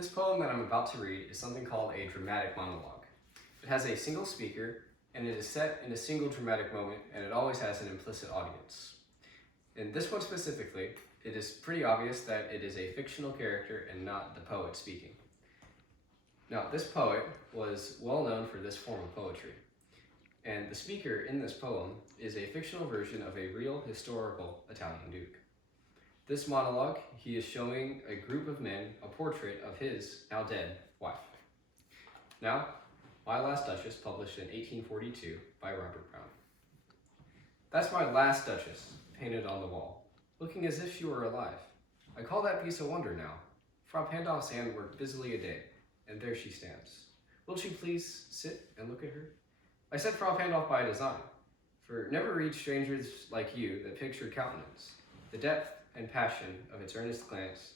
This poem that I'm about to read is something called a dramatic monologue. It has a single speaker, and it is set in a single dramatic moment, and it always has an implicit audience. In this one specifically, it is pretty obvious that it is a fictional character and not the poet speaking. Now, this poet was well known for this form of poetry, and the speaker in this poem is a fictional version of a real historical Italian duke. This monologue, he is showing a group of men a portrait of his now dead wife. Now, My Last Duchess, published in 1842 by Robert Brown. That's my last Duchess, painted on the wall, looking as if she were alive. I call that piece a wonder now. Frau Pandolf's hand worked busily a day, and there she stands. Will she please sit and look at her? I said Frau Pandolf by design, for never read strangers like you that pictured countenance, the depth and passion of its earnest glance,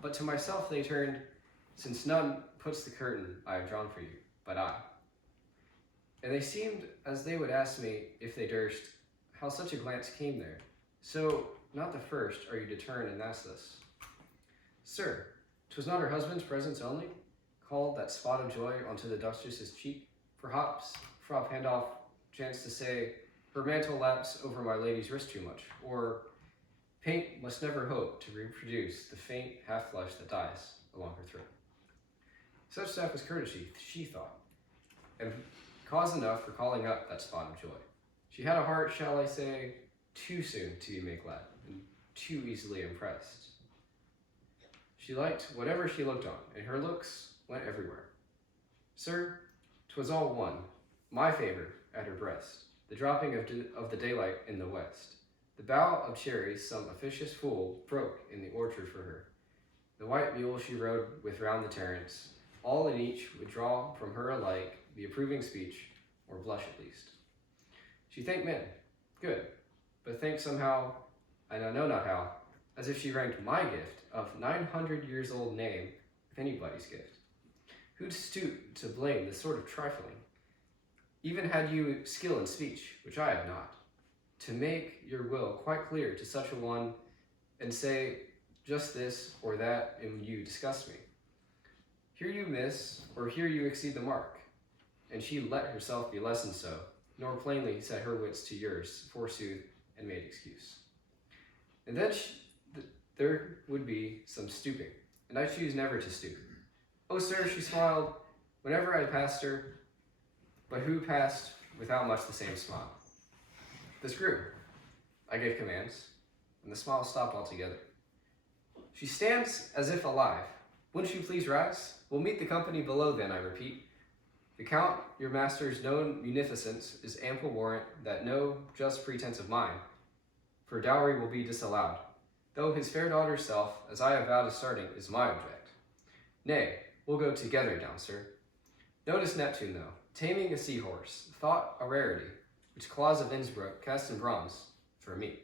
but to myself they turned, since none puts the curtain I have drawn for you, but I. And they seemed as they would ask me, if they durst, how such a glance came there. So, not the first are you to turn and ask this. Sir, 'twas not her husband's presence only, called that spot of joy onto the Duchess's cheek. Perhaps Frau Pandolf chanced to say, her mantle laps over my lady's wrist too much, or paint must never hope to reproduce the faint half-flush that dies along her throat. Such stuff was courtesy, she thought, and cause enough for calling up that spot of joy. She had a heart, shall I say, too soon to be made glad, and too easily impressed. She liked whatever she looked on, and her looks went everywhere. Sir, 'twas all one, my favor at her breast, the dropping of the daylight in the west. The bough of cherries some officious fool broke in the orchard for her. The white mule she rode with round the terrace, all in each would draw from her alike the approving speech, or blush at least. She thanked men, good, but thanked somehow, and I know not how, as if she ranked my gift of 900 years old name with anybody's gift. Who'd stoop to blame this sort of trifling? Even had you skill in speech, which I have not, to make your will quite clear to such a one, and say just this or that, and you disgust me. Here you miss, or here you exceed the mark, and she let herself be lessoned so, nor plainly set her wits to yours, forsooth, and made excuse. And then there would be some stooping, and I choose never to stoop. Oh, sir, she smiled whenever I passed her, but who passed without much the same smile? This grew. I gave commands, and the smile stopped altogether. She stands as if alive. Wouldn't you please rise? We'll meet the company below then, I repeat. The Count, your master's known munificence, is ample warrant that no just pretense of mine, for dowry will be disallowed, though his fair daughter's self, as I have vowed at starting, is my object. Nay, we'll go together down, sir. Notice Neptune, though, taming a seahorse, thought a rarity, which claws of Innsbruck cast in bronze for me.